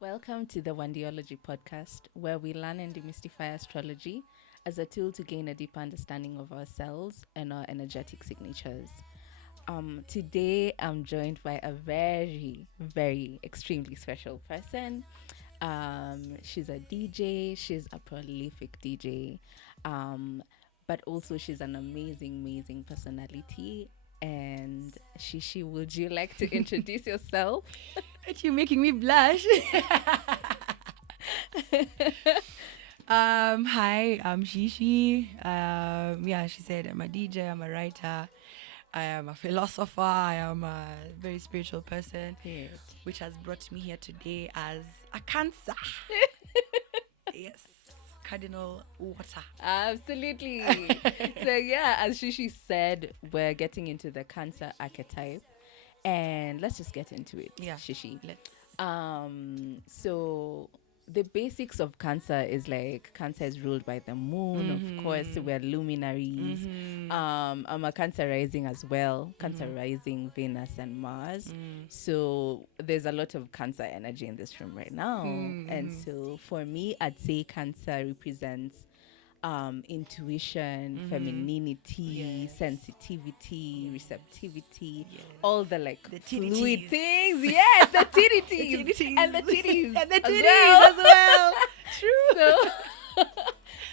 Welcome to the Wandiology podcast, where we learn and demystify astrology as a tool to gain a deeper understanding of ourselves and our energetic signatures. Today, I'm joined by a very, very extremely special person. She's a DJ, she's a prolific DJ, um, but also she's an amazing, amazing personality. And Shishi, would you like to introduce yourself? Aren't you making me blush? Hi, I'm Shishi. Yeah, she said I'm a DJ, I'm a writer, I am a philosopher, I am a very spiritual person, Yes. which has brought me here today as a Cancer. Yes, Cardinal Water. Absolutely. So yeah, as Shishi said, we're getting into the Cancer archetype, and let's just get into it. Yeah, Shishi. let's. So the basics of Cancer is like Cancer is ruled by the moon. Of course, we're luminaries. I'm a Cancer rising as well. Cancer rising, Venus and Mars. So there's a lot of Cancer energy in this room right now. And so for me, I'd say Cancer represents intuition, femininity, Yes. sensitivity, receptivity, Yes. all the like The fluid titties. things. Yes, the titties. titties. And the titties. And the as titties well. as well. True.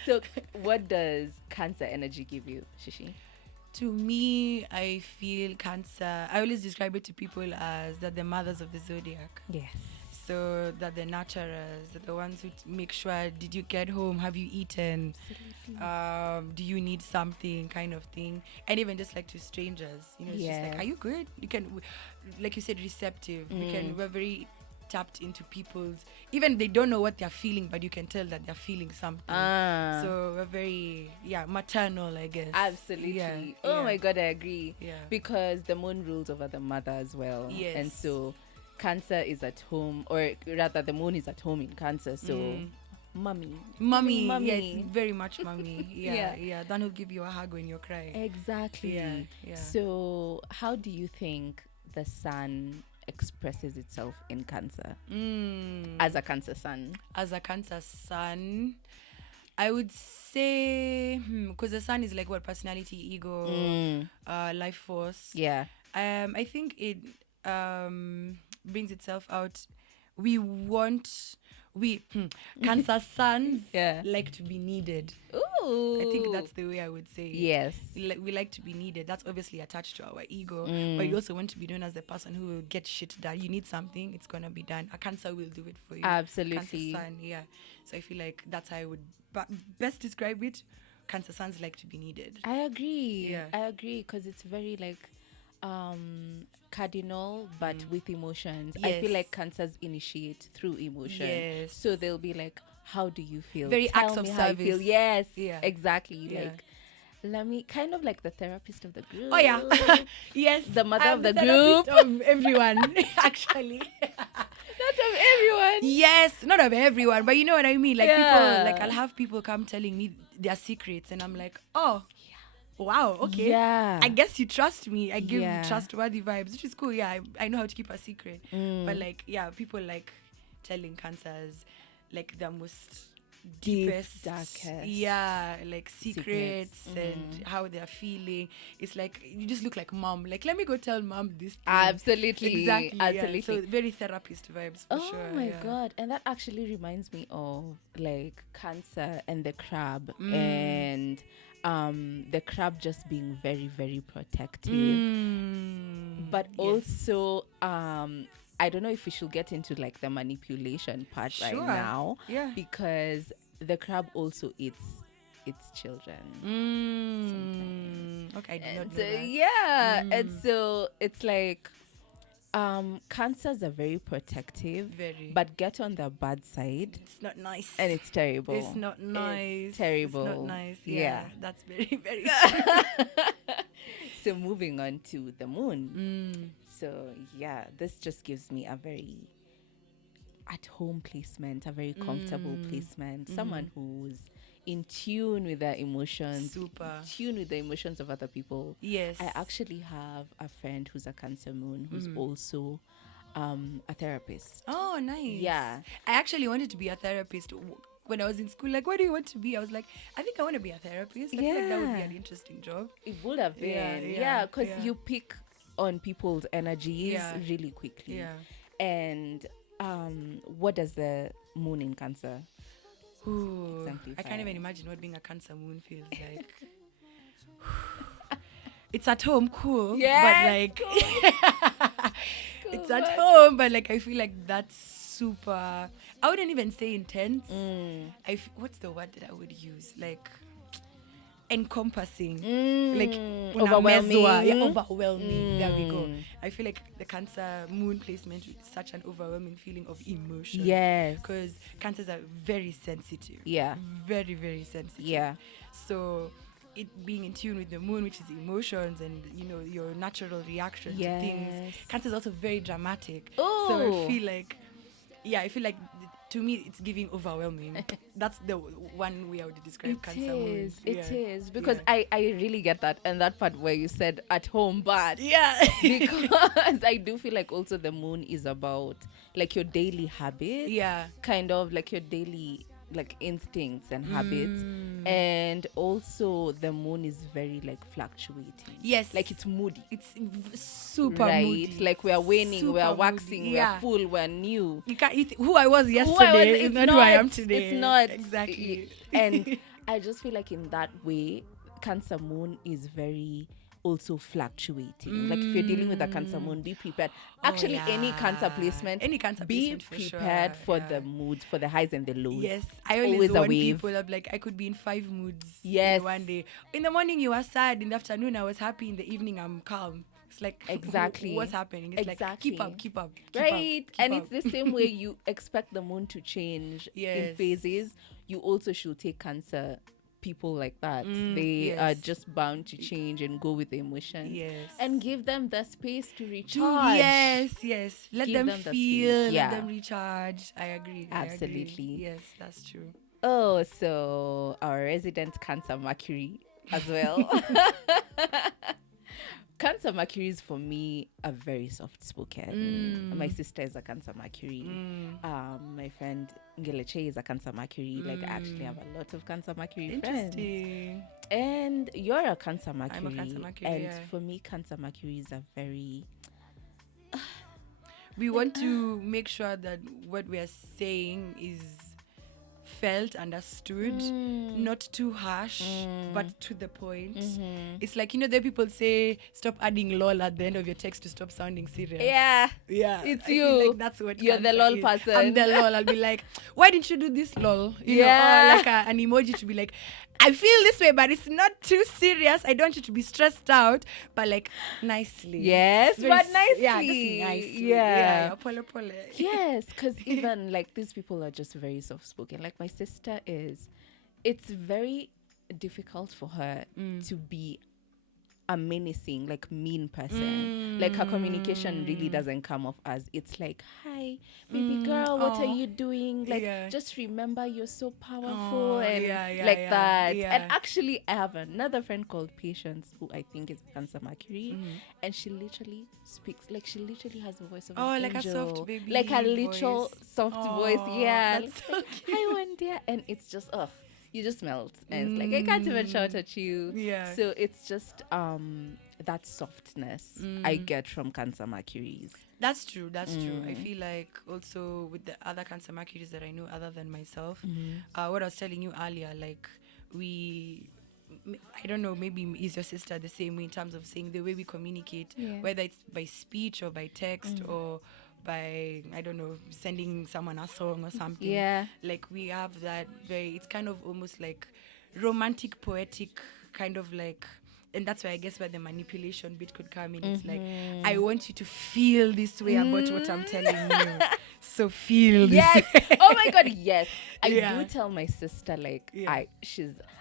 So what does Cancer energy give you, Shishi? To me, I feel Cancer. I always describe it to people as that the mothers of the zodiac. Yes. So that the nurturers, that the ones who make sure, did you get home? Have you eaten? Do you need something, kind of thing? And even just like to strangers, it's just like, Yes. are you good? You can, like you said, receptive. We're very tapped into people's, even they don't know what they're feeling, but you can tell that they're feeling something. So we're very, maternal, I guess. Absolutely. Yeah, Oh yeah. my God, I agree. Yeah. Because the moon rules over the mother as well. Yes. And so Cancer is at home, or rather, the moon is at home in Cancer. So, mommy. Mommy, Mommy. yeah, it's very much mommy. Yeah. Yeah. Then will give you a hug when you're crying. Exactly. Yeah. So, how do you think the sun expresses itself in Cancer as a Cancer sun? As a Cancer sun, I would say, because the sun is like what, personality, ego, life force. Yeah. I think it brings itself out. Cancer suns Yeah. like to be needed. Ooh. I think that's the way I would say it. Yes. We like to be needed. That's obviously attached to our ego, but you also want to be known as the person who will get shit done. You need something, it's gonna be done. A Cancer will do it for you. Absolutely. Cancer sun, yeah. So I feel like that's how I would best describe it. Cancer suns like to be needed. I agree. Yeah. I agree because it's very like cardinal but with emotions. I feel Yes. like Cancers initiate through emotion. Yes. So they'll be like, how do you feel? Very Tell acts of me how you feel. service. Yes. Yeah. Exactly. Yeah. Like, let me kind of like the therapist of the group. Oh yeah, yes. The mother I'm of the therapist of everyone, actually. Not of everyone. Yes, not of everyone, but you know what I mean. Like Yeah. people, like I'll have people come telling me their secrets, and I'm like, oh, wow, okay. Yeah. I guess you trust me. I give Yeah. trustworthy vibes, which is cool. Yeah, I know how to keep a secret. But like, yeah, people like telling Cancers like the most deepest, darkest yeah, like secrets secrets. and how they're feeling. It's like you just look like mom. Like, let me go tell mom this thing. Absolutely. Exactly. Absolutely. Yeah. So very therapist vibes for Oh sure. my yeah. God. And that actually reminds me of like Cancer and the crab and the crab just being very, very protective. But Yes. also I don't know if we should get into like the manipulation part right Sure. now. Yeah. Because the crab also eats its children. Okay, I did not know So, that. yeah. And so it's like Cancers are very protective, Very. but get on the bad side It's not nice. and it's terrible. It's not nice. terrible. It's not nice. Yeah. Yeah. That's very, very true. So moving on to the moon. So yeah, this just gives me a very at home placement, a very comfortable placement. Someone who's in tune with their emotions, Super. in tune with the emotions of other people. Yes. I actually have a friend who's a Cancer moon who's also a therapist. Oh, nice. Yeah. I actually wanted to be a therapist when I was in school. Like, what do you want to be? I was like, I think I want to be a therapist. I feel like that would be an interesting job. It would have been. Yeah, because you pick on people's energies really quickly. Yeah. And what does the moon in Cancer Ooh, exemplify? I can't even imagine what being a Cancer moon feels like. It's at home, cool. Yeah, But like, cool. it's at home, but like, I feel like that's super. I wouldn't even say intense. What's the word that I would use? Like, encompassing, like overwhelming. Overwhelming. There we go. I feel like the Cancer moon placement is such an overwhelming feeling of emotion. Yes, because Cancers are very sensitive. Yeah, very, very sensitive. Yeah, so it being in tune with the moon, which is emotions and your natural reaction to things. Cancer is also very dramatic. So I feel like to me it's giving overwhelming. That's the one way I would describe Cancer moon. It is because I really get that, and that part where you said at home, but because I do feel like also the moon is about like your daily habits, kind of like your daily like instincts and habits, and also the moon is very like fluctuating. Yes, like it's moody. It's super moody. Like we are waning, super we are waxing, moody. we are full, we are new. You can't who I was yesterday is not who I am today. It's not exactly. And I just feel like in that way, Cancer moon is very also fluctuating. Like if you're dealing with a Cancer moon, be prepared. Actually, any Cancer placement, be prepared for the moods, for the highs and the lows. Yes, I always warn people. I'm like, I could be in 5 moods. Yes, in one day. In the morning you are sad. In the afternoon I was happy. In the evening I'm calm. It's like exactly what's happening. It's like keep up. Right, and it's the same way you expect the moon to change in phases. You also should take Cancer people like that. They are just bound to change and go with the emotions. And give them the space to recharge. Let them feel, let them recharge. I agree. Absolutely. Yes, that's true. Oh, so our resident Cancer Mercury as well. Cancer Mercuries for me are very soft spoken. My sister is a Cancer Mercury. My friend Ngeleche is a Cancer Mercury. Like I actually have a lot of Cancer Mercury friends. And you're a Cancer Mercury. I'm a Cancer Mercury. And for me, Cancer Mercuries are very. We want to make sure that what we are saying is felt, understood, not too harsh, but to the point. It's like, the people say stop adding lol at the end of your text to stop sounding serious. Yeah, it's you. Feel like that's what you're the lol is. person. I'm the lol. I'll be like, why didn't you do this lol? You know, or like an emoji to be like, I feel this way, but it's not too serious. I don't want you to be stressed out, but like nicely. Yes, but nicely. Yeah, just nicely. Yeah. Pole. Yes, because even like these people are just very soft-spoken. Like my sister is, it's very difficult for her to be a menacing, like mean person. Like her communication really doesn't come off as, it's like, hi, baby girl, what are you doing? Like, just remember you're so powerful and that. And actually, I have another friend called Patience, who I think is Cancer Mercury, and she literally speaks, like she literally has a voice of an like angel. a soft baby like a literal soft voice. Yeah. That's so cute. Hi, Wandia. And it's just, you just melt, and it's like I can't even shout at you. So it's just that softness I get from Cancer Mercuries. That's true. I feel like also with the other Cancer Mercuries that I know other than myself, what I was telling you earlier, like I don't know, maybe is your sister the same way in terms of saying the way we communicate, whether it's by speech or by text or by, I don't know, sending someone a song or something. Like we have that it's kind of almost like romantic, poetic kind of like, and that's why I guess where the manipulation bit could come in. It's like, I want you to feel this way about what I'm telling you. So feel this way. Oh my God, yes. I do tell my sister, like,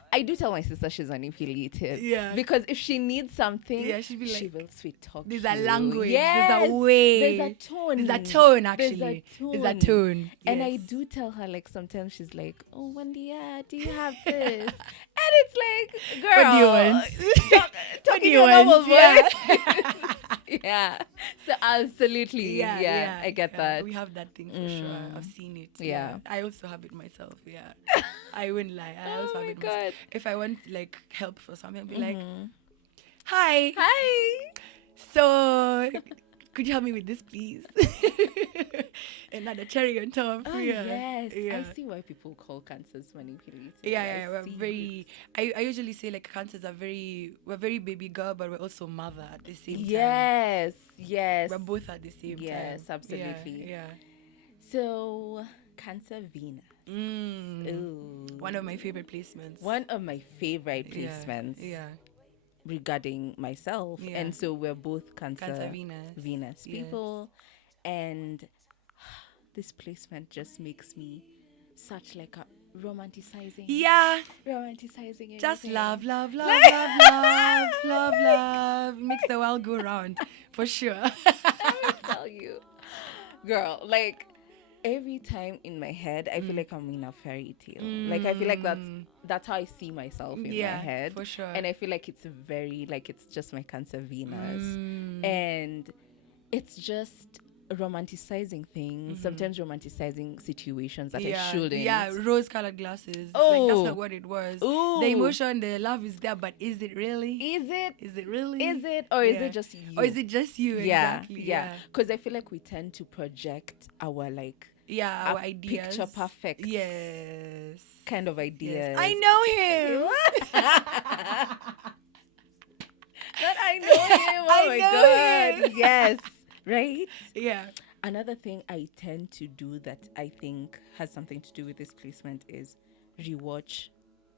I do tell my sister she's manipulative. Because if she needs something, she'd be like, she will sweet talk. There's a language, there's a way. There's a tone. There's a tone, actually. There's a tone. And I do tell her, like, sometimes she's like, oh, Wandia, do you have this? And it's like, girl, what do you want? talking your normal voice. So absolutely, yeah, I get that. We have that thing for sure. I've seen it. Yeah. I also have it myself. Yeah, I wouldn't lie. I Oh also have my it myself. God. If I want like help for something, I'll be like, "Hi, Hi. so could you help me with this, please?" And add a cherry on top. Oh yes, yeah. I see why people call cancers manipulative. Yeah, we're see very. I usually say like cancers are we're very baby girl, but we're also mother at the same time. Yes, yes, We're both at the same time. yes, absolutely. Yeah. So, Cancer Venus. Mm. Ooh. One of my favorite placements. One of my favorite placements Yeah. regarding myself. Yeah. And so we're both Cancer Venus Yes. people. And this placement just makes me such like a romanticizing. Yeah. Romanticizing Just everything. love, love, love, love, love, love, love. Makes the world go round. For sure. Let me tell you. Girl, like every time in my head I feel like I'm in a fairy tale. Like I feel like that's how I see myself in my head. For sure. And I feel like it's very like it's just my Cancer Venus. And it's just romanticizing things, sometimes romanticizing situations that I shouldn't. Yeah, rose-colored glasses. Oh. Like, that's not what it was. Ooh. The emotion, the love is there, but is it really? Is it? Is it really? Is it? Or is it just you? Or is it just you? Yeah, Exactly. yeah. Because I feel like we tend to project our like our ideas. picture perfect. Yes. Kind of ideas. I know him. But I know him. Oh I my know God. him. Yes. Right? Yeah. Another thing I tend to do that I think has something to do with this placement is rewatch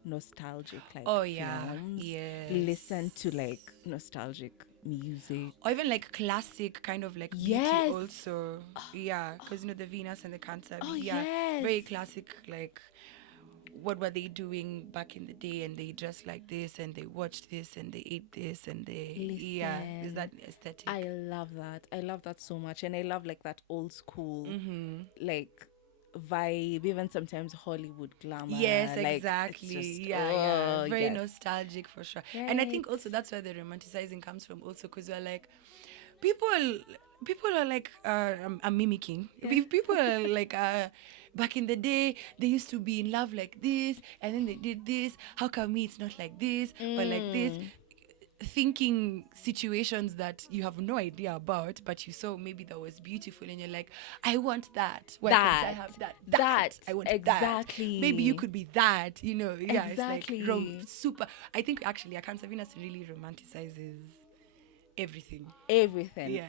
nostalgic like films. Yes. Listen to like nostalgic music. Or even like classic kind of like Yes. beauty also. Yeah. Because the Venus and the Cancer. Oh, yeah. yes. Very classic like what were they doing back in the day, and they dressed like this and they watched this and they ate this and they is that aesthetic. I love that. I love that so much. And I love like that old school like vibe, even sometimes Hollywood glamour. Yes, like, exactly. Just, yeah. Very yes. nostalgic for sure. Right. And I think also that's where the romanticizing comes from also, because we're like people are like I'm mimicking. People are like back in the day they used to be in love like this and then they did this. How come me it's not like this but like this? Thinking situations that you have no idea about, but you saw maybe that was beautiful and you're like, I want that. Why can't I have that? I want exactly. that. Maybe you could be that, Yeah, Exactly. it's like super. I think actually a Cancer Venus really romanticizes everything. Yeah,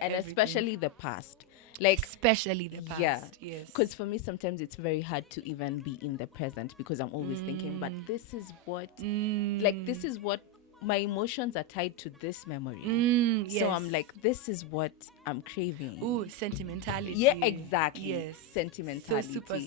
and everything. especially the past. Like especially the past. Yeah. Yes. Because for me sometimes it's very hard to even be in the present because I'm always thinking, but this is what like this is what my emotions are tied to this memory. Yes. So I'm like, this is what I'm craving. Ooh, sentimentality. Yeah, exactly. Yes. Sentimentality. So super.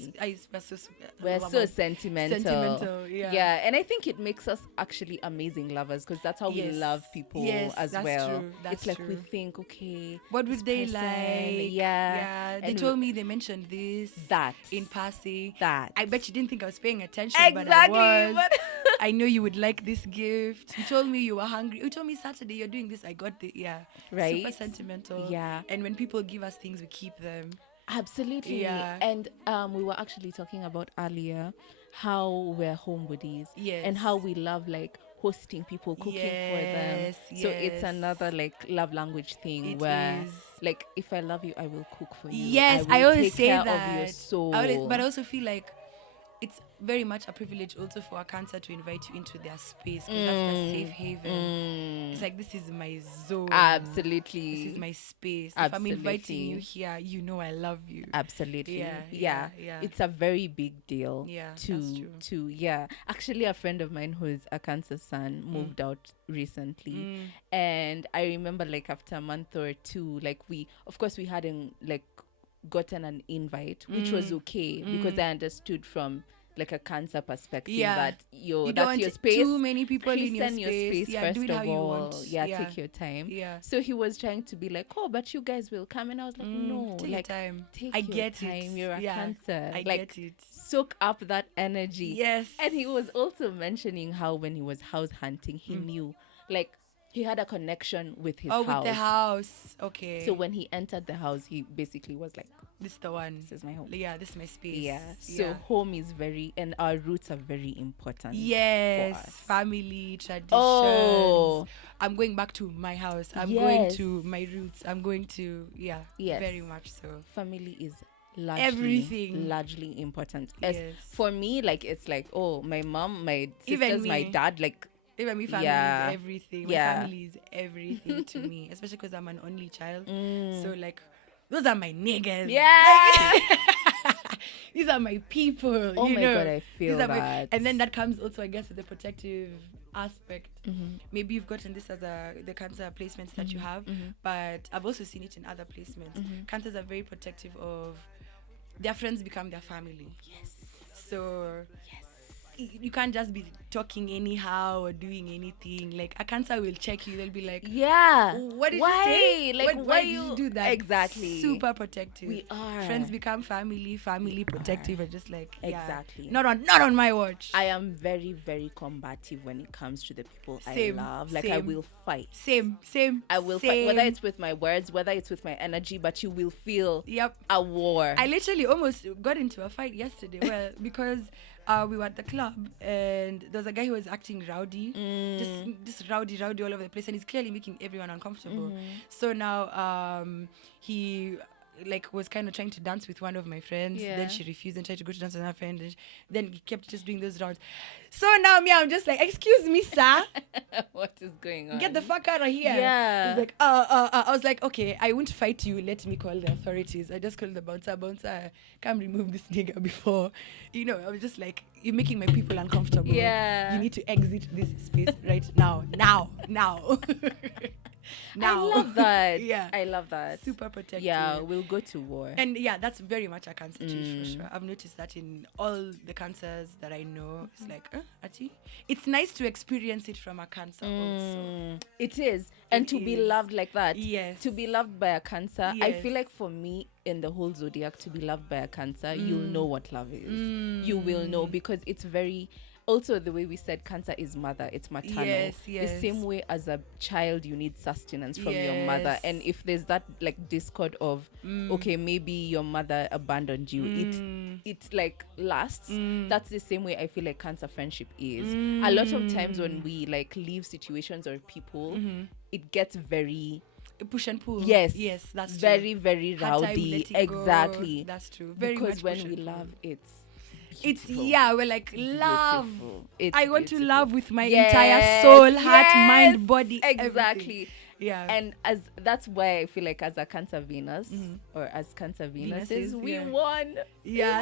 We're so sentimental. Sentimental, yeah. Yeah, and I think it makes us actually amazing lovers because that's how we love people as that's well. True. That's it's like true. we think, okay, what would this they person, like? Yeah. They told me they mentioned this. That. In passing. That. I bet you didn't think I was paying attention, Exactly. but I was. I know you would like this gift. You told me you were hungry. You told me Saturday you're doing this. I got the Right. Super sentimental. Yeah. And when people give us things, we keep them. Absolutely. Yeah. And we were actually talking about earlier how we're homebodies. Yes. And how we love like hosting people, cooking for them. So it's another like love language thing It where is. like if I love you, I will cook for you. Yes, I I will always take say care that. of your soul. But I also feel like it's very much a privilege also for a Cancer to invite you into their space because that's their safe haven. It's like, this is my zone. Absolutely. This is my space. Absolutely. If I'm inviting you here, you know I love you. Absolutely. Yeah. It's a very big deal. Yeah, that's true. Actually, a friend of mine who's a Cancer sun moved out recently, and I remember like after a month or two, like we hadn't like gotten an invite, which was okay because I understood from like a Cancer perspective that you that's don't your want space. too many people in your Christen space. first Do it of how you all. want. Take your time. Yeah. So he was trying to be like, oh, but you guys will come, and I was like, no, Take like your time. take I your get time. it. You're a Cancer. I like, get it. soak up that energy. Yes. And he was also mentioning how when he was house hunting, he knew like he had a connection with his Oh, house. with the house. Okay. So when he entered the house, he basically was like, this is the one. this is my home. Yeah, this is my space. Yeah. So home is and our roots are very important. Yes. For us. Family, traditions. Oh. I'm going back to my house. I'm going to my roots. I'm going to, very much so. Family is largely important. Yes. For me, like, it's like, oh, my mom, my Even sisters, me. my dad, like, even me, family is everything. My family is everything to me, especially because I'm an only child. So, like, those are my niggas. Yeah. These are my people. Oh you my know? God, I feel that. And then that comes also, I guess, with the protective aspect. Maybe you've gotten this as the cancer placements that you have, but I've also seen it in other placements. Cancers are very protective of their friends, become their family. Yes. So you can't just be talking anyhow or doing anything. Like, a cancer will check you. They'll be like, yeah, what did why? you say? Like, why did you do that? Exactly. Super protective. We are. Friends become family protective, and just like, exactly. Not on my watch. I am very, very combative when it comes to the people Same, I love. Like, I will fight. Same. I will fight, whether it's with my words, whether it's with my energy, but you will feel a war. I literally almost got into a fight yesterday. Well, because we were at the club and there was a guy who was acting rowdy, just rowdy all over the place, and he's clearly making everyone uncomfortable. So now he was kind of trying to dance with one of my friends. Then she refused and tried to go to dance with another friend. And then he kept just doing those rounds. So now I'm just like, excuse me, sir. What is going on? Get the fuck out of here. Yeah. He's like, I was like, okay, I won't fight you. Let me call the authorities. I just called the bouncer. Bouncer, come remove this nigga before. I was just like, you're making my people uncomfortable. Yeah. You need to exit this space right now. Now. I love that. Yeah. I love that. Super protective. Yeah, we'll go to war. And that's very much a cancer trait for sure. I've noticed that in all the cancers that I know. It's like, Ati? It's nice to experience it from a cancer also. It is. And to be loved like that. Yes. To be loved by a cancer. Yes. I feel like for me, in the whole zodiac, to be loved by a cancer, you'll know what love is. You will know, because it's very... Also, the way we said cancer is mother, it's maternal. Yes. The same way as a child, you need sustenance from your mother. And if there's that like discord of, okay, maybe your mother abandoned you, it like lasts. That's the same way I feel like cancer friendship is. A lot of times when we like leave situations or people, it gets very... push and pull. Yes, that's very, true. very rowdy. Exactly. Go. That's true. Very because much when we love, it's we're like, love. I want to love with my Yes, entire soul, heart, yes, mind, body. Exactly. Everything. Yeah. And that's why I feel like as a Cancer Venus or as Cancer Venuses, we won. Yeah.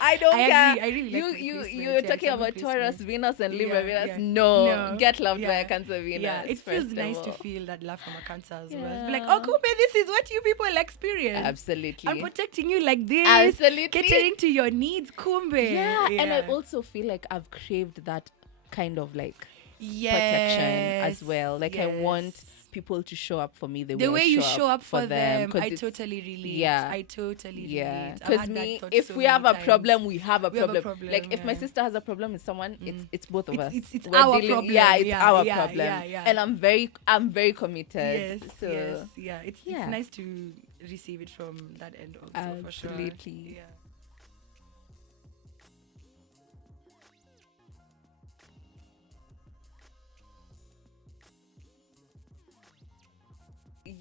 I don't care. I really like you're talking about Taurus, Venus, and Libra Venus. No, get loved by a Cancer Venus. Yeah, it feels nice to feel that love from a Cancer as well. Be like, oh, Kumbe, this is what you people experience. Absolutely. I'm protecting you like this. Absolutely. Catering to your needs, Kumbe. Yeah, and I also feel like I've craved that kind of like protection as well. Like I want people to show up for me the way you show up for them. I totally relate. I totally relate. Because if we have a problem, we have a problem. Like if my sister has a problem with someone, it's both of us. It's our problem. Yeah, it's our problem. Yeah. And I'm very committed. It's nice to receive it from that end also. For sure. Absolutely.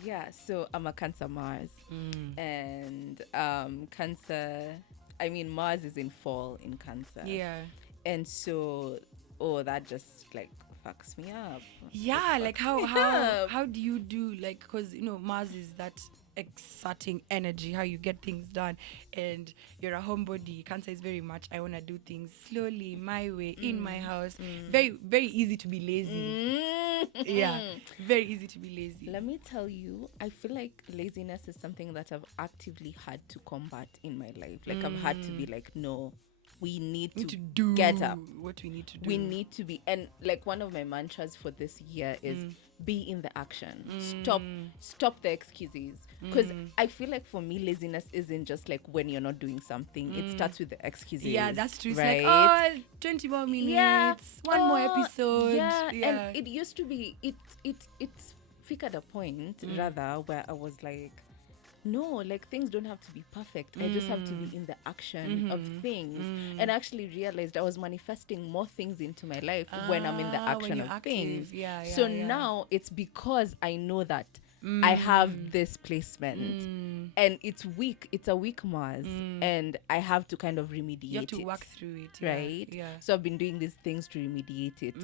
Yeah, so I'm a Cancer Mars, and Cancer. I mean, Mars is in fall in Cancer. Yeah, and so that just like fucks me up. Yeah, like how do you do like, because Mars is that exerting energy, how you get things done, and you're a homebody. Cancer is very much, I want to do things slowly, my way, in my house. Very, very easy to be lazy. Yeah, very easy to be lazy. Let me tell you, I feel like laziness is something that I've actively had to combat in my life. Like I've had to be like, no, we need Need to to do get up. what we need to do. We need to be, and like one of my mantras for this year is be in the action. Stop the excuses, because I feel like for me laziness isn't just like when you're not doing something. It starts with the excuses. Yeah, that's true. It's right? like, oh, 20 more minutes, Yeah. one more episode. Yeah. And it used to be it's figured a point rather where I was like, no, like things don't have to be perfect. I just have to be in the action of things. And I actually realized I was manifesting more things into my life when I'm in the action of things. So now it's because I know that I have this placement and it's weak. It's a weak Mars and I have to kind of remediate it. You have to work through it. Right? Yeah. So I've been doing these things to remediate it.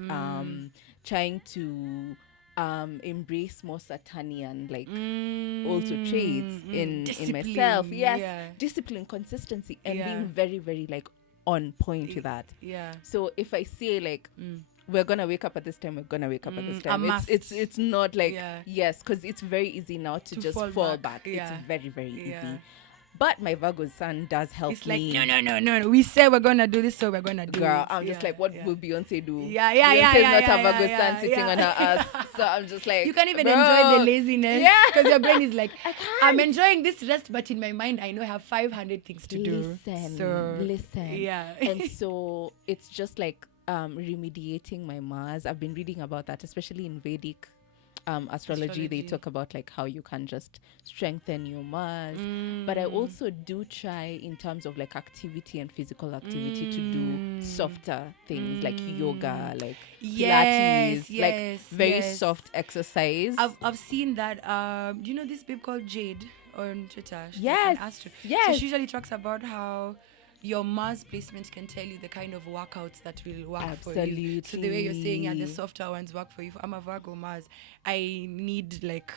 Trying to embrace more Saturnian like also traits in myself. Yes, discipline, consistency, and being very, very like on point with that. Yeah. So if I say like we're gonna wake up at this time, we're gonna wake up at this time. It's not like yes, because it's very easy now to just fall back. Yeah. It's very, very easy. But my Virgo sun does help It's like, me. no. We say we're gonna do this, so we're gonna do Girl, it. I'm just like, what will Beyonce do? Yeah. Beyonce's not a Virgo sun sitting on her ass. So I'm just like, you can't even bro. enjoy the laziness. Yeah. Because your brain is like, I can't. I'm enjoying this rest, but in my mind, I know I have 500 things to do. Listen. Yeah. And so it's just like remediating my Mars. I've been reading about that, especially in Vedic astrology. They talk about like how you can just strengthen your Mars. But I also do try in terms of like activity and physical activity to do softer things like yoga, like Pilates, like very soft exercise. I've seen that. Do you know this babe called Jade on Twitter? She's Yes. an astro. Yes. So she usually talks about how your Mars placement can tell you the kind of workouts that will work for you. So the way you're saying, the softer ones work for you. I'm a Virgo Mars. I need like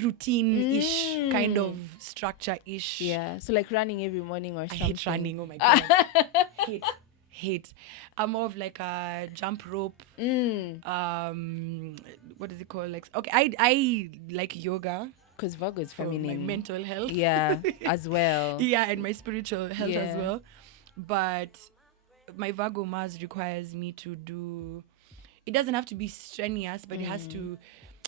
routine-ish kind of structure-ish. Yeah. So like running every morning or I something. hate running. Oh my god. hate. I'm more of like a jump rope. What is it called? Like, okay, I like yoga. Because Virgo is For feminine. my mental health. Yeah, as well. Yeah, and my spiritual health as well. But my Virgo Mars requires me to do... It doesn't have to be strenuous, but it has to...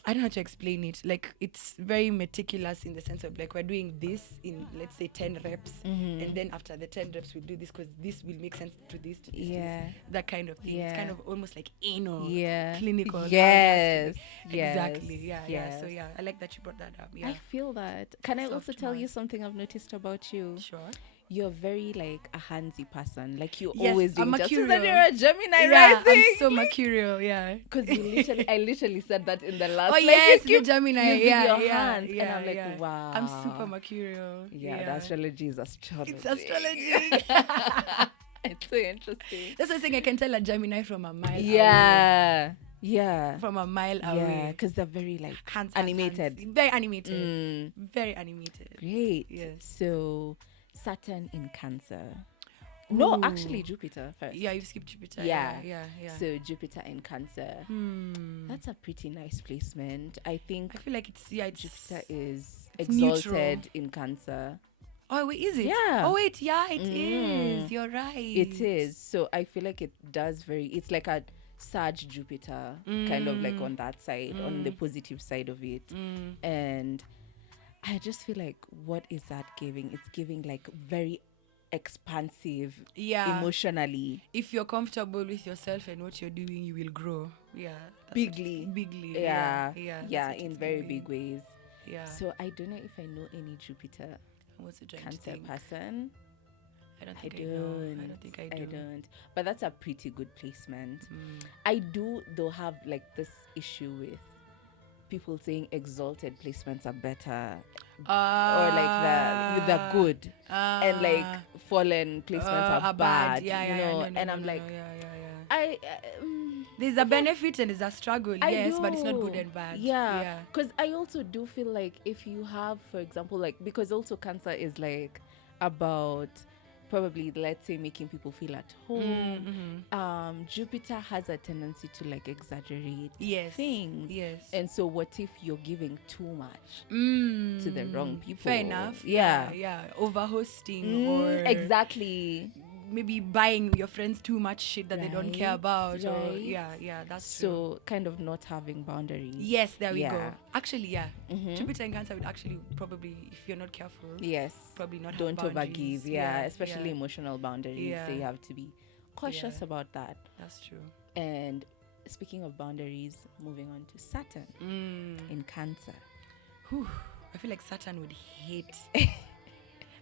I don't know how to explain it. Like, it's very meticulous in the sense of, like, we're doing this in, let's say, 10 reps. And then after the 10 reps, we'll do this because this will make sense to this, to this, to this. That kind of thing. Yeah. It's kind of almost like anal, Yeah. clinical. Yes. Exactly. Yeah. Yes. So, yeah, I like that you brought that up. Yeah. I feel that. Can I also Soft tell you Mars. something I've noticed about you? Sure. You're very like a handsy person. Like you're Yes, always doing I'm justice, mercurial. and you're a Gemini Yeah, rising. I'm so mercurial, yeah. Because I literally said that in the last. Oh like, yes, you the Gemini. using Yeah, your yeah, hands, yeah, and I'm like, yeah. wow. I'm super mercurial. Yeah, the astrology is astrology. It's astrology. It's so interesting. That's the thing. I can tell a Gemini from a mile away. Yeah. From a mile Yeah, away. because they're very like Hands, animated. Very animated. Very animated. Great. Yes. So Saturn in Cancer. No, actually Jupiter first. Yeah, you've skipped Jupiter. Yeah. Yeah. So Jupiter in Cancer. That's a pretty nice placement. I think I feel like it's Jupiter is it's exalted neutral. in Cancer. Oh wait, is it? Yeah. Oh wait, yeah, it is. You're right. It is. So I feel like it does it's like a Sag Jupiter kind of like on that side, on the positive side of it. And I just feel like what is that giving? It's giving like very expansive emotionally. If you're comfortable with yourself and what you're doing, you will grow. Yeah. Bigly. Yeah. In very big ways. Yeah. So I don't know if I know any Jupiter What's the Cancer person. I don't think I know. I don't think I do. I don't. But that's a pretty good placement. I do though have like this issue with people saying exalted placements are better. Or like the good. And like fallen placements are bad. Yeah, you know? And I'm like, there's a benefit and there's a struggle, yes, but it's not do. good and bad. Yeah. Because I also do feel like if you have, for example, like, because also Cancer is like about probably, let's say, making people feel at home. Jupiter has a tendency to like exaggerate things. Yes. And so what if you're giving too much to the wrong people? Fair enough. Yeah. Over hosting or exactly. maybe buying your friends too much shit that they don't care about. Or that's true. So kind of not having boundaries. Yes, there we go. Actually, Jupiter in Cancer would actually probably, if you're not careful, probably not don't have boundaries. overgive. Especially emotional boundaries. So you have to be cautious about that. That's true. And speaking of boundaries, moving on to Saturn in Cancer. I feel like Saturn would hate.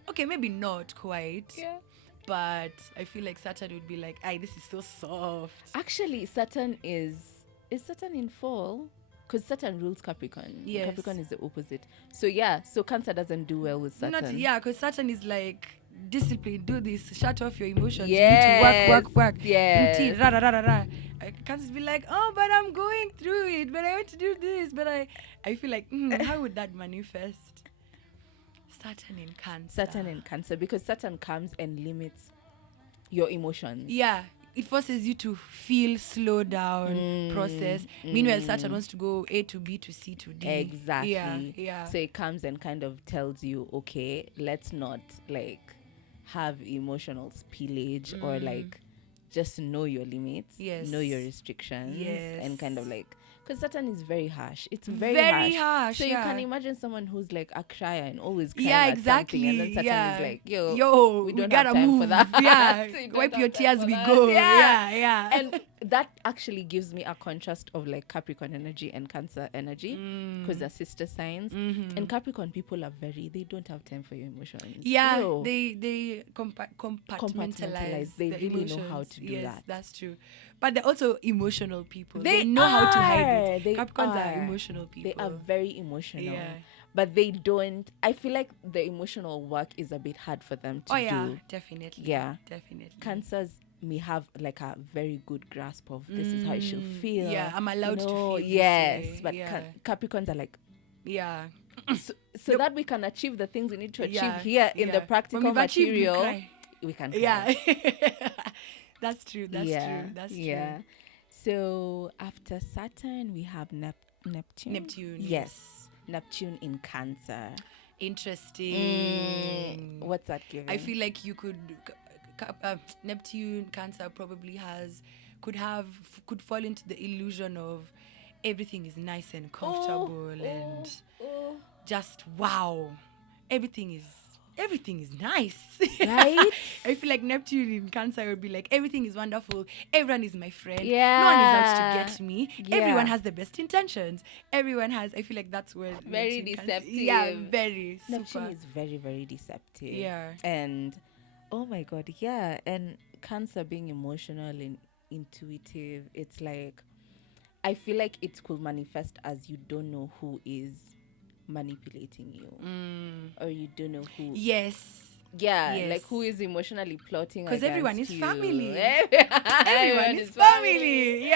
Okay, maybe not quite. Yeah. But I feel like Saturn would be like, this is so soft. Actually, Saturn is Saturn in fall? Because Saturn rules Capricorn. Yes. Capricorn is the opposite. So Cancer doesn't do well with Saturn. Because Saturn is like, discipline, do this, shut off your emotions. Yes. You need to work. Yes. Routine, rah, rah, rah, rah, rah. Cancer be like, oh, but I'm going through it, but I want to do this, but I feel like, how would that manifest? Saturn in Cancer, because Saturn comes and limits your emotions. Yeah, it forces you to feel, slow down, process. Meanwhile, Saturn wants to go A to B to C to D. Exactly. Yeah. So it comes and kind of tells you, okay, let's not like have emotional spillage or like just know your limits, know your restrictions, and kind of like, because Saturn is very harsh. It's very harsh. So you can imagine someone who's like a crier and always crying at something, and then Saturn is like, yo, we don't have time for that. Yeah, so wipe your tears, we go. Yeah. And that actually gives me a contrast of like Capricorn energy and Cancer energy, because they're sister signs. And Capricorn people are they don't have time for your emotions. Yeah, they compartmentalize. They the really emotions. know how to do that. That's true. But they're also emotional people. They know how to hide it. They Capricorns are emotional people. They are very emotional. Yeah. But they don't. I feel like the emotional work is a bit hard for them to do. Definitely. Yeah. Definitely. Cancers may have like a very good grasp of this is how I should feel. Yeah, I'm allowed to feel. Yes, this way. but Capricorns are like, so that we can achieve the things we need to achieve here in the practical material. We can cry. Yeah. That's true. That's true. So after Saturn, we have Neptune. Yes. Neptune in Cancer. Interesting. What's that giving? I feel like you could Neptune Cancer probably could fall into the illusion of everything is nice and comfortable and just wow, everything is nice, right? I feel like Neptune in Cancer would be like, everything is wonderful, everyone is my friend, no one is out to get me, everyone has the best intentions, everyone has. I feel like that's where very deceptive. Very Neptune super. is very, very deceptive. And oh my god, and Cancer being emotional and intuitive, it's like, I feel like it could manifest as you don't know who is manipulating you, or you don't know who. Like who is emotionally plotting, because everyone is family. Everyone is family.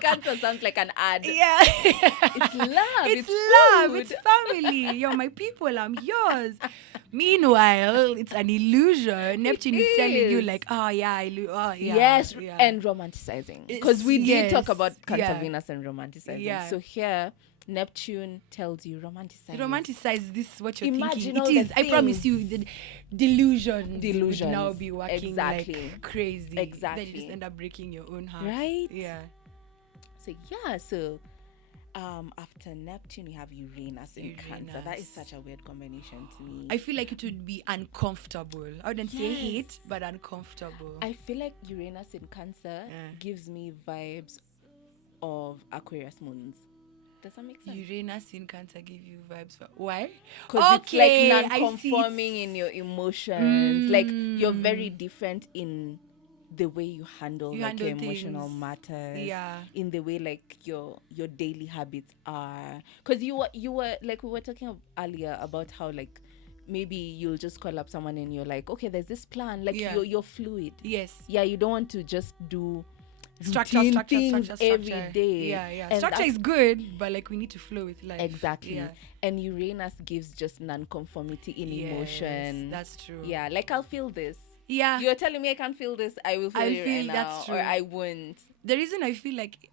Cancer sounds like an ad. It's love. It's love. It's family. You're my people, I'm yours. Meanwhile, it's an illusion. Neptune is telling you like, yes, and romanticizing, because we did talk about Cancer Venus and romanticizing. So here Neptune tells you romanticize this, what you're Imagine thinking. It is, I promise you, the delusions would now be working like crazy. Then you just end up breaking your own heart. Right? So after Neptune, you have Uranus in Cancer. That is such a weird combination to me. I feel like it would be uncomfortable. I wouldn't say hate, but uncomfortable. I feel like Uranus in Cancer gives me vibes of Aquarius moons. Does that make sense? Uranus in Cancer give you vibes for why? Because it's like non-conforming in your emotions. Like you're very different in the way you handle your emotional matters. In the way like your daily habits are. Because you were like, we were talking earlier about how like maybe you'll just call up someone and you're like, okay, there's this plan. Like you're fluid. Yes. Yeah, you don't want to just do routine things every day. Yeah. And Structure is good, but like we need to flow with life. Exactly. Yeah. And Uranus gives just non-conformity in emotion. That's true. Yeah, like I'll feel this. Yeah. You're telling me I can't feel this, I will feel it right now. That's true. Or I won't. The reason I feel like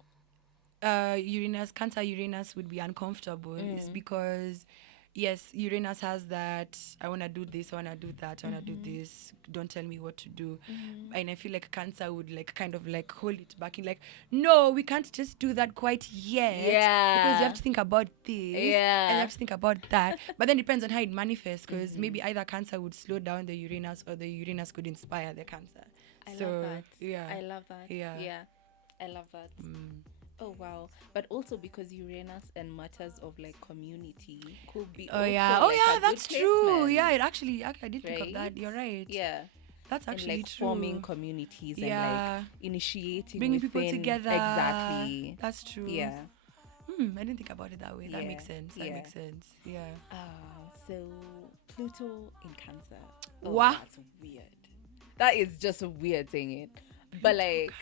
Cancer Uranus would be uncomfortable is because yes, Uranus has that I want to do this, I want to do that, I want to do this, don't tell me what to do. And I feel like Cancer would like kind of like hold it back in like, no, we can't just do that quite yet. Because you have to think about this. And you have to think about that. But then it depends on how it manifests, because maybe either Cancer would slow down the Uranus or the Uranus could inspire the Cancer. I love that. Yeah. I love that. Yeah. I love that. Oh wow. But also because Uranus and matters of like community could be Oh yeah, that's true. placement, Yeah, it actually I did think of right? that. You're right. Yeah. That's And actually like true. forming communities and like initiating bringing people within- together. Exactly. That's true. Yeah. I didn't think about it that way. That makes sense. That makes sense. Yeah. So Pluto in Cancer. Oh, Wow. that's weird. That is just a weird thing. But like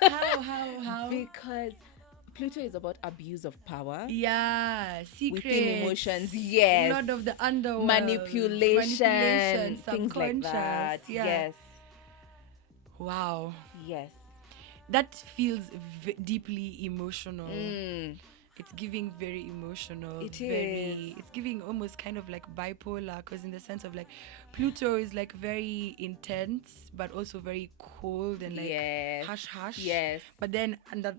How? because Pluto is about abuse of power. Yeah, secrets. Within emotions, yes. Lord of the underworld. Manipulation, things like that. subconscious. Yeah. Yes. Wow. Yes. That feels deeply emotional. It's giving very emotional. It very, is. It's giving almost kind of like bipolar, because in the sense of like Pluto is like very intense, but also very cold and like hush. Yes. But then under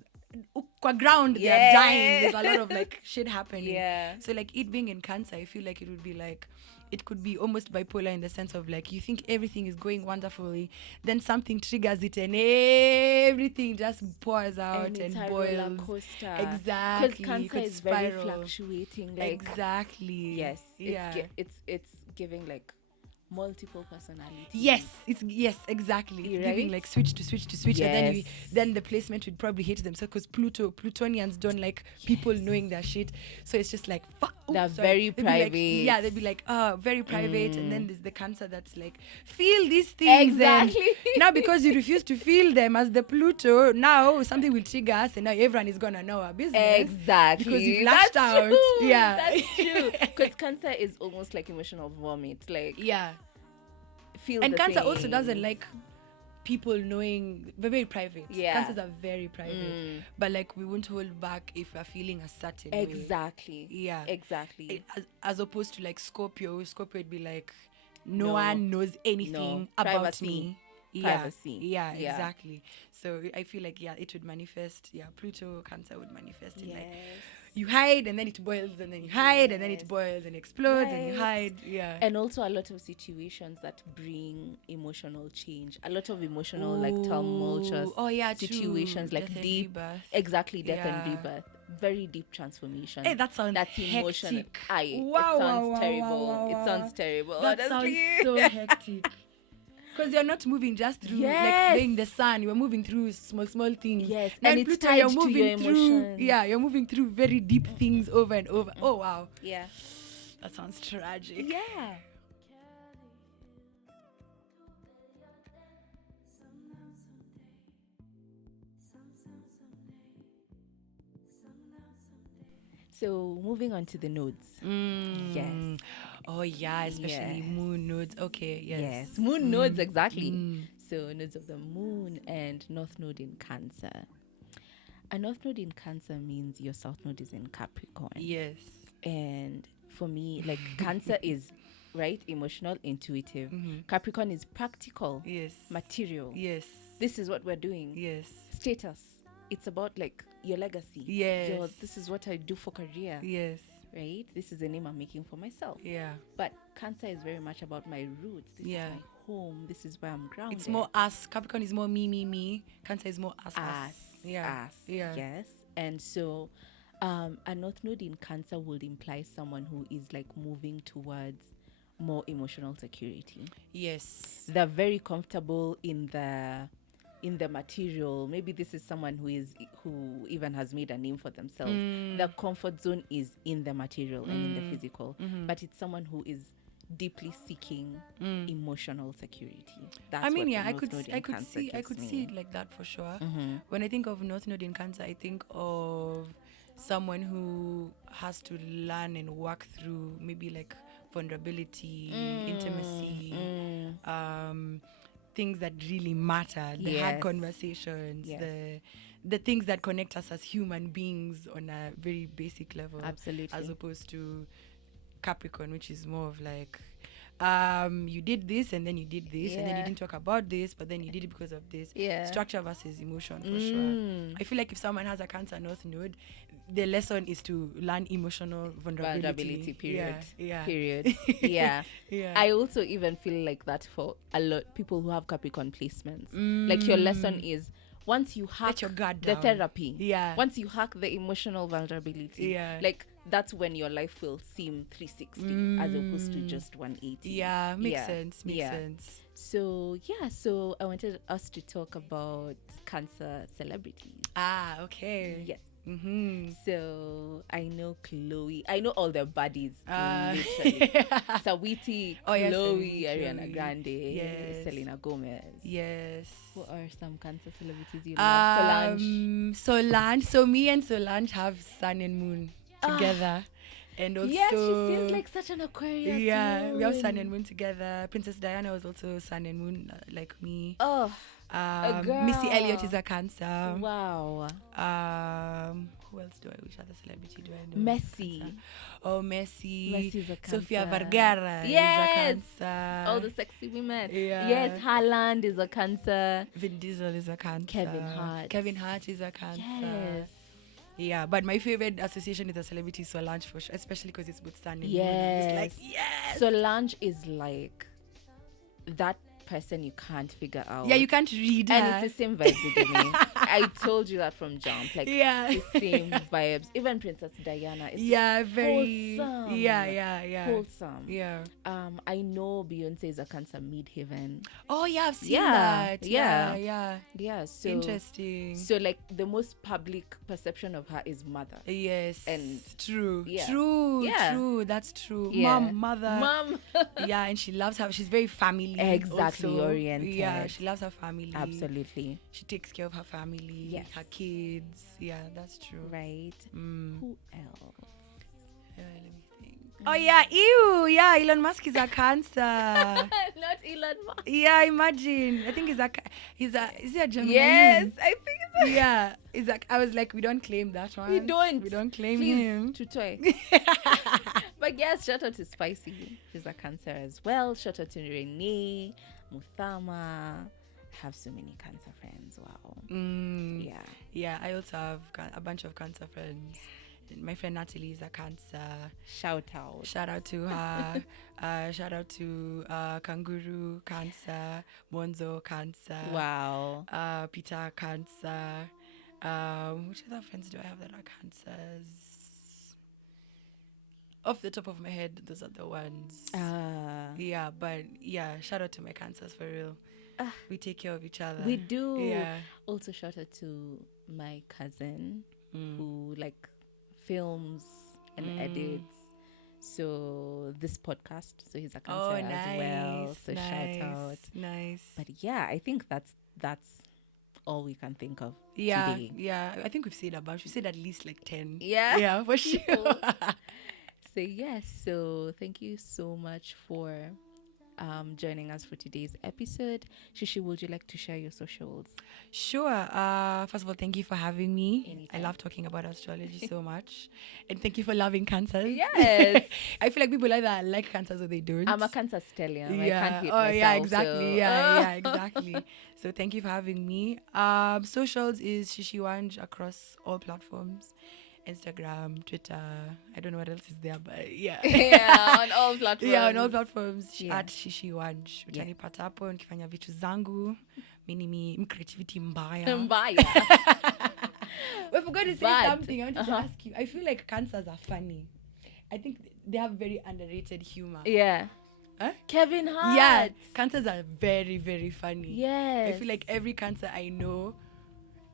ground, Yes. they're dying. There's a lot of like shit happening. Yeah. So like it being in Cancer, I feel like it would be like, it could be almost bipolar in the sense of like you think everything is going wonderfully, then something triggers it and everything just pours out And it's and a boils. roller coaster. Exactly. Because Cancer Could is very spiral. fluctuating. Like Exactly. yes. Yeah. It's giving like multiple personalities. Yes, exactly. It's giving Right? like switch to switch, and then the placement would probably hate themselves, because Plutonians don't like people knowing their shit. So it's just like They're very They'd be private. Like, they'd be like, very private, and then there's the Cancer that's like, feel these things. Exactly. And now because you refuse to feel them as the Pluto, now something will trigger us, and now everyone is gonna know our business. Exactly. Because you've lashed out. True. Yeah. That's true. Because Cancer is almost like emotional vomit. Like feel And the Cancer thing. also doesn't like people knowing. We're very private. Yeah. Cancers are very private. But like we won't hold back if we're feeling a certain way. Exactly. Yeah. Exactly. As opposed to like Scorpio would be like, no one knows anything about Privacy. me. Privacy. Yeah, Yeah. exactly. So I feel like it would manifest. Yeah, Pluto Cancer would manifest in like you hide and then it boils, and then you hide and then it boils and explodes and you hide. Yeah. And also a lot of situations that bring emotional change, a lot of emotional like tumultuous situations true. like Death and deep rebirth. exactly death and Yeah. rebirth, very deep transformation. Hey, that sounds that's emotional. hectic. It sounds terrible. It sounds terrible. That honestly. sounds so hectic. Because you're not moving just through like being the sun. You're moving through small things. Yes, and it's Pluto, tied you're to moving your through. emotions. Yeah, you're moving through very deep things over and over. Oh wow. Yeah. That sounds tragic. Yeah. So moving on to the nodes. Yes. Oh yeah, especially Yes. moon nodes. Okay, yes. Moon nodes, exactly. So nodes of the moon and north node in Cancer. A north node in Cancer means your south node is in Capricorn. Yes. And for me, like Cancer is right, emotional, intuitive. Capricorn is practical, Yes. material. Yes. This is what we're doing. Yes. Status. It's about like your legacy. Yes. This is what I do for career. Yes. Right? This is the name I'm making for myself. Yeah. But Cancer is very much about my roots. This is my home. This is where I'm grounded. It's more us. Capricorn is more me. Cancer is more us. Yeah. Us. Yeah. Yes. And so a north node in Cancer would imply someone who is like moving towards more emotional security. Yes. They're very comfortable in the material. Maybe this is someone who even has made a name for themselves. The comfort zone is in the material and in the physical. But it's someone who is deeply seeking emotional security. That's I mean, what yeah, the I North could, Node I in could Cancer see, I gives could me. see it like that for sure. Mm-hmm. When I think of North Node in Cancer, I think of someone who has to learn and work through maybe like vulnerability, intimacy, things that really matter, the hard Yes. conversations, Yes. the things that connect us as human beings on a very basic level, Absolutely. as opposed to Capricorn, which is more of like, you did this and then you did this and then you Yeah. didn't talk about this, but then you did it because of this. Yeah. Structure versus emotion, for sure. I feel like if someone has a Cancer North Node, the lesson is to learn emotional vulnerability. Period. Yeah. Period. Yeah. Yeah. I also even feel like that for a lot people who have Capricorn placements. Like your lesson is once you hack your guard the down. therapy, Yeah. once you hack the emotional vulnerability, Yeah. like that's when your life will seem 360 as opposed to just 180. Yeah, makes sense. Makes sense. So I wanted us to talk about Cancer celebrities. Ah, okay. Yes. Mm-hmm. So I know Chloe. I know all their buddies. Literally. Sawiti, Oh, yes, Chloe, Chloe. Ariana Grande, Yes. Selena Gomez. Yes. Who are some Cancer celebrities you love? Solange. So me and Solange have Sun and Moon together. And also, yeah, she seems like such an Aquarius. Yeah, we have Sun moon. and Moon together. Princess Diana was also Sun and Moon, like me. Oh, a girl. Missy Elliott is a Cancer. Wow. Who else do I? Which other celebrity do I know? Messi. Oh, Messi. Messi's a Cancer. Sofia Vergara Yes. is a Cancer. All the sexy women. Yeah. Yes, Haaland is a Cancer. Vin Diesel is a Cancer. Kevin Hart is a Cancer. Yes. Yeah, but my favorite association with a celebrity is Solange, for sure, especially because it's with Sun and Moon. Yes. It's like, yes. Solange is like that person you can't figure out. Yeah, you can't read her. And it's the same vibes with me. I told you that from jump. Like Yeah. the same vibes. Even Princess Diana is very wholesome. Yeah. Wholesome. Yeah. I know Beyonce is a Cancer midheaven. Oh yeah, I've seen Yeah, that. yeah. Yeah. So Interesting. So like the most public perception of her is mother. Yes. And true. yeah. True. Yeah. True. That's true. Yeah. Mom. Yeah, and she loves her. She's very family. Exactly also. oriented. Yeah, she loves her family. Absolutely. She takes care of her family. Yes. Her kids. Yeah, that's true. Right. Who else? Let me think. Oh yeah, ew. Yeah, Elon Musk is a Cancer. Not Elon Musk. Yeah, imagine. I think is he a Gemini? Yes, I think it's Yeah, I was like, we don't claim that one. We don't claim Please, him. to toy. But yes, shout out to Spicy. She's a Cancer as well. Shout out to Renee, Muthama. I have so many Cancer friends. Wow. Yeah, I also have a bunch of Cancer friends. My friend Natalie is a Cancer. Shout out to her. Shout out to Kanguru Cancer, Monzo Cancer. Wow. Peter Cancer. Which other friends do I have that are Cancers? Off the top of my head, those are the ones. Yeah, but yeah, shout out to my Cancers for real. We take care of each other. We do. Yeah. Also shout out to my cousin who like films and edits. So this podcast, so he's a Cancer as well. So shout out. Nice. But yeah, I think that's all we can think of Yeah, today. yeah. I think we've said a bunch. We said at least like 10. Yeah. Yeah, for sure. So yes, so thank you so much for joining us for today's episode. Shishi, would you like to share your socials? Sure. First of all, thank you for having me. Anytime. I love talking about astrology so much. And thank you for loving Cancers. Yes. I feel like people either like Cancers or they don't. I'm a Cancer stellium. Yeah. I can't hate oh, myself. yeah, exactly. So. Yeah, exactly. So thank you for having me. Socials is Shishiwanj across all platforms. Instagram, Twitter, I don't know what else is there, but yeah. Yeah, on all platforms. Yeah, on all platforms. Yeah. At Shishiwanj. Utanipata hapo nikifanya vitu zangu. Mimi creativity mbaya. Mbaya. We forgot to say something. I wanted to ask you. I feel like Cancers are funny. I think they have very underrated humor. Yeah. Huh? Kevin Hart. Yeah, Cancers are very, very funny. Yes. I feel like every Cancer I know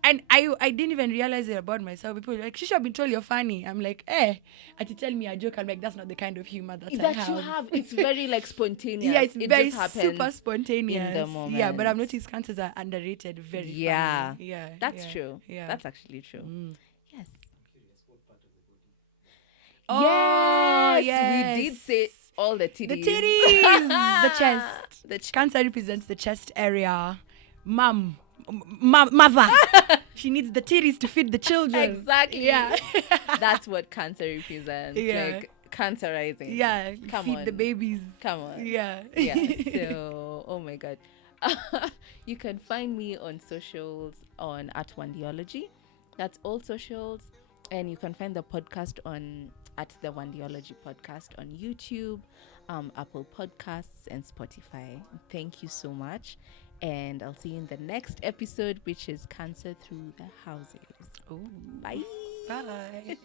And I didn't even realize it about myself. People were like, Shisha, I've been told you're funny. I'm like, and to tell me a joke, I'm like, that's not the kind of humor that I have. You have. It's very like spontaneous. Yeah, it's it very just happens super spontaneous. in the moment. Yeah, but I've noticed cancers are underrated. Very funny. Yeah, that's yeah, true. Yeah, That's actually true. Yes. Oh, yes, we did say all the titties. The titties, the chest. Cancer represents the chest area. Mother. She needs the titties to feed the children. Exactly. Yeah. That's what cancer represents. Yeah. Like cancerizing. Yeah. Come feed on. the babies. Come on. Yeah. Yeah. So, oh my God. You can find me on socials on at Wandiology. That's all socials. And you can find the podcast on at the Wandiology podcast on YouTube, Apple Podcasts, and Spotify. Thank you so much. And I'll see you in the next episode, which is Cancer Through the Houses. Ooh. Bye. Bye.